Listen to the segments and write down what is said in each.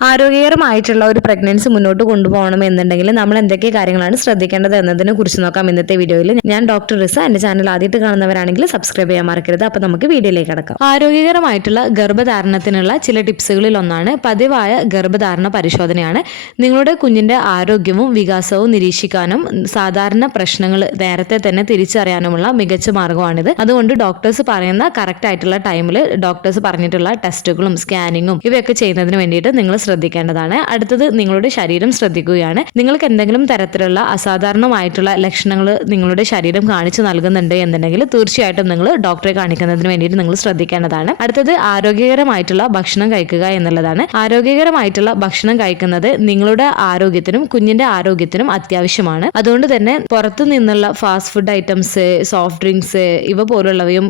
ആരോഗ്യകരമായിട്ടുള്ള ഒരു പ്രഗ്നൻസി മുന്നോട്ട് കൊണ്ടുപോകണം എന്നുണ്ടെങ്കിൽ നമ്മൾ എന്തൊക്കെ കാര്യങ്ങളാണ് ശ്രദ്ധിക്കേണ്ടത് എന്നതിനെ കുറിച്ച് നോക്കാം ഇന്നത്തെ വീഡിയോയിൽ. ഞാൻ ഡോക്ടർ റിസ. എന്റെ ചാനൽ ആദ്യമായിട്ട് കാണുന്നവരാണെങ്കിൽ സബ്സ്ക്രൈബ് ചെയ്യാൻ മറക്കരുത്. അപ്പൊ നമുക്ക് വീഡിയോയിലേക്ക് കടക്കാം. ആരോഗ്യകരമായിട്ടുള്ള ഗർഭധാരണത്തിനുള്ള ചില ടിപ്സുകളിൽ ഒന്നാണ് പതിവായ ഗർഭധാരണ പരിശോധനയാണ്. നിങ്ങളുടെ കുഞ്ഞിന്റെ ആരോഗ്യവും വികാസവും നിരീക്ഷിക്കാനും സാധാരണ പ്രശ്നങ്ങൾ നേരത്തെ തന്നെ തിരിച്ചറിയാനുമുള്ള മികച്ച മാർഗമാണിത്. അതുകൊണ്ട് ഡോക്ടേഴ്സ് പറയുന്ന കറക്റ്റ് ആയിട്ടുള്ള ടൈമിൽ ഡോക്ടേഴ്സ് പറഞ്ഞിട്ടുള്ള ടെസ്റ്റുകളും സ്കാനിങ്ങും ഇവയൊക്കെ ചെയ്യുന്നതിന് വേണ്ടിയിട്ട് നിങ്ങൾ ശ്രദ്ധിക്കേണ്ടതാണ്. അടുത്തത് നിങ്ങളുടെ ശരീരം ശ്രദ്ധിക്കുകയാണ്. നിങ്ങൾക്ക് എന്തെങ്കിലും തരത്തിലുള്ള അസാധാരണമായിട്ടുള്ള ലക്ഷണങ്ങൾ നിങ്ങളുടെ ശരീരം കാണിച്ചു നൽകുന്നുണ്ട് എന്നുണ്ടെങ്കിൽ തീർച്ചയായിട്ടും നിങ്ങൾ ഡോക്ടറെ കാണിക്കുന്നതിന് വേണ്ടിയിട്ട് നിങ്ങൾ ശ്രദ്ധിക്കേണ്ടതാണ്. അടുത്തത് ആരോഗ്യകരമായിട്ടുള്ള ഭക്ഷണം കഴിക്കുക എന്നുള്ളതാണ്. ആരോഗ്യകരമായിട്ടുള്ള ഭക്ഷണം കഴിക്കുന്നത് നിങ്ങളുടെ ആരോഗ്യത്തിനും കുഞ്ഞിന്റെ ആരോഗ്യത്തിനും അത്യാവശ്യമാണ്. അതുകൊണ്ട് തന്നെ പുറത്തു നിന്നുള്ള fast food items, soft drinks ഇവ പോലുള്ളവയും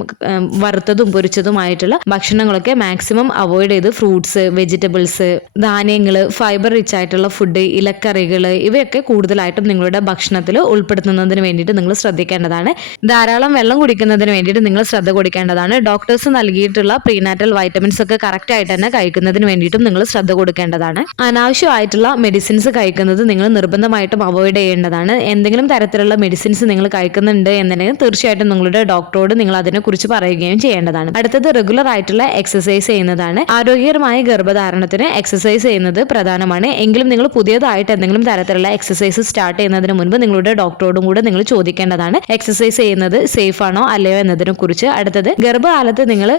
വറുത്തതും പൊരിച്ചതുമായിട്ടുള്ള ഭക്ഷണങ്ങളൊക്കെ മാക്സിമം അവോയ്ഡ് ചെയ്ത് ഫ്രൂട്ട്സ്, വെജിറ്റബിൾസ്, ധാന്യങ്ങൾ, ഫൈബർ റിച്ച് ആയിട്ടുള്ള ഫുഡ്, ഇലക്കറികൾ ഇവയൊക്കെ കൂടുതലായിട്ടും നിങ്ങളുടെ ഭക്ഷണത്തിൽ ഉൾപ്പെടുത്തുന്നതിന് വേണ്ടിയിട്ട് നിങ്ങൾ ശ്രദ്ധിക്കേണ്ടതാണ്. ധാരാളം വെള്ളം കുടിക്കുന്നതിന് വേണ്ടിയിട്ട് നിങ്ങൾ ശ്രദ്ധ കൊടുക്കേണ്ടതാണ്. ഡോക്ടേഴ്സ് നൽകിയിട്ടുള്ള പ്രീനാറ്റൽ വൈറ്റമിൻസ് ഒക്കെ കറക്റ്റ് ആയിട്ട് തന്നെ കഴിക്കുന്നതിന് വേണ്ടിയിട്ടും നിങ്ങൾ ശ്രദ്ധ കൊടുക്കേണ്ടതാണ്. അനാവശ്യമായിട്ടുള്ള മെഡിസിൻസ് കഴിക്കുന്നത് നിങ്ങൾ നിർബന്ധമായിട്ടും അവോയ്ഡ് ചെയ്യേണ്ടതാണ്. എന്തെങ്കിലും തരത്തിലുള്ള മെഡിസിൻസ് നിങ്ങൾ കഴിക്കുന്നുണ്ട് എന്നുണ്ടെങ്കിൽ തീർച്ചയായിട്ടും നിങ്ങളുടെ ഡോക്ടറോട് നിങ്ങൾ അതിനെക്കുറിച്ച് പറയുകയും ചെയ്യേണ്ടതാണ്. അടുത്തത് റെഗുലർ ആയിട്ടുള്ള എക്സസൈസ് ചെയ്യുന്നതാണ്. ആരോഗ്യകരമായ ഗർഭധാരണത്തിന് എക്സസൈസ് ചെയ്യുന്നത് പ്രധാനമാണ്. എങ്കിലും നിങ്ങൾ പുതിയതായിട്ട് എന്തെങ്കിലും തരത്തിലുള്ള എക്സസൈസ് സ്റ്റാർട്ട് ചെയ്യുന്നതിന് മുൻപ് നിങ്ങളുടെ ഡോക്ടറോടും കൂടെ നിങ്ങൾ ചോദിക്കേണ്ടതാണ് എക്സസൈസ് ചെയ്യുന്നത് സേഫ് ആണോ അല്ലയോ എന്നതിനെ കുറിച്ച്. അടുത്തത് ഗർഭകാലത്ത് നിങ്ങൾ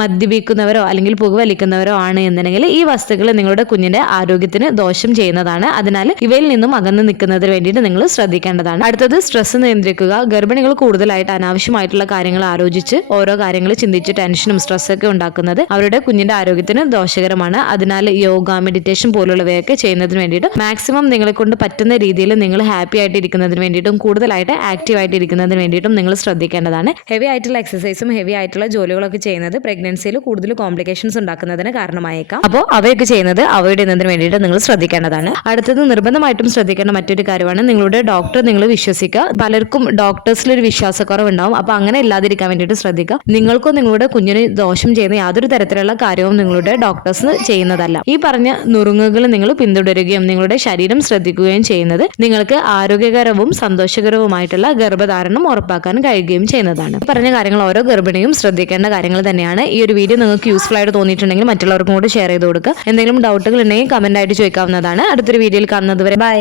മദ്യപിക്കുന്നവരോ അല്ലെങ്കിൽ പുകവലിക്കുന്നവരോ ആണ് എന്നുണ്ടെങ്കിൽ ഈ വസ്തുക്കൾ നിങ്ങളുടെ കുഞ്ഞിന്റെ ആരോഗ്യത്തിന് ദോഷം ചെയ്യുന്നതാണ്. അതിനാൽ ഇവയിൽ നിന്നും അകന്നു നിൽക്കുന്നതിന് വേണ്ടിയിട്ട് നിങ്ങൾ ശ്രദ്ധിക്കേണ്ടതാണ്. അടുത്തത് സ്ട്രെസ് നിയന്ത്രിക്കുക. ഗർഭിണികൾ കൂടുതലായിട്ട് അനാവശ്യമായിട്ടുള്ള കാര്യങ്ങൾ ആലോചിച്ച് ഓരോ കാര്യങ്ങൾ ചിന്തിച്ച് ടെൻഷനും സ്ട്രെസ്സൊക്കെ ഉണ്ടാക്കുന്നത് അവരുടെ കുഞ്ഞിന്റെ ആരോഗ്യത്തിന് ദോഷകരമാണ്. അതിനാൽ യോഗ, മെഡിറ്റേഷൻ പോലുള്ളവയൊക്കെ ചെയ്യുന്നതിന് വേണ്ടിയിട്ട് മാക്സിമം നിങ്ങളെ കൊണ്ട് പറ്റുന്ന രീതിയിൽ നിങ്ങൾ ഹാപ്പി ആയിട്ട് ഇരിക്കുന്നതിന് വേണ്ടിയിട്ടും കൂടുതലായിട്ട് ആക്റ്റീവ് ആയിട്ട് ഇരിക്കുന്നതിന് വേണ്ടിയിട്ടും നിങ്ങൾ ശ്രദ്ധിക്കേണ്ടതാണ്. ഹെവി ആയിട്ടുള്ള എക്സസൈസും ഹെവി ആയിട്ടുള്ള ജോലികളൊക്കെ ചെയ്യുന്നത് പ്രഗ്നൻസിയിൽ കൂടുതൽ കോംപ്ലിക്കേഷൻസ് ഉണ്ടാക്കുന്നതിന് കാരണമായേക്കാം. അപ്പോൾ അവയൊക്കെ ചെയ്യുന്നത് അവോയ്ഡ് ചെയ്യുന്നതിന് വേണ്ടിയിട്ട് നിങ്ങൾ ശ്രദ്ധിക്കേണ്ടതാണ്. അടുത്തത് നിർബന്ധമായിട്ടും ശ്രദ്ധിക്കേണ്ട മറ്റൊരു കാര്യമാണ് നിങ്ങളുടെ ഡോക്ടർ നിങ്ങൾ വിശ്വസിക്കുക. പലർക്കും ഡോക്ടേഴ്സിൽ ഒരു വിശ്വാസക്കുറവ് ഉണ്ടാവും. അപ്പോൾ അങ്ങനെ ഇല്ലാതിരിക്കാൻ വേണ്ടിയിട്ട് ശ്രദ്ധിക്കുക. നിങ്ങൾക്കോ നിങ്ങളുടെ കുഞ്ഞിന് ദോഷം ചെയ്യുന്ന യാതൊരു തരത്തിലുള്ള കാര്യവും നിങ്ങളുടെ ഡോക്ടേഴ്സ് ചെയ്യുന്നതല്ല. ഈ പറഞ്ഞ നുറുങ്ങുകൾ നിങ്ങൾ പിന്തുടരുകയും നിങ്ങളുടെ ശരീരം ശ്രദ്ധിക്കുകയും ചെയ്യുന്നത് നിങ്ങൾക്ക് ആരോഗ്യകരവും സന്തോഷകരവുമായിട്ടുള്ള ഗർഭധാരണം ഉറപ്പാക്കാൻ കഴിയുകയും ചെയ്യുന്നതാണ്. പറഞ്ഞ കാര്യങ്ങൾ ഓരോ ഗർഭിണിയും ശ്രദ്ധിക്കേണ്ട കാര്യങ്ങൾ തന്നെയാണ്. ഈ ഒരു വീഡിയോ നിങ്ങൾക്ക് യൂസ്ഫുൾ ആയിട്ട് തോന്നിയിട്ടുണ്ടെങ്കിൽ മറ്റുള്ളവർക്കും കൂടി ഷെയർ ചെയ്ത് കൊടുക്കുക. എന്തെങ്കിലും ഡൗട്ടുകൾ ഉണ്ടെങ്കിൽ കമന്റ് ആയിട്ട് ചോദിക്കാവുന്നതാണ്. അടുത്തൊരു വീഡിയോയിൽ കാണുന്നത് വരെ ബൈ.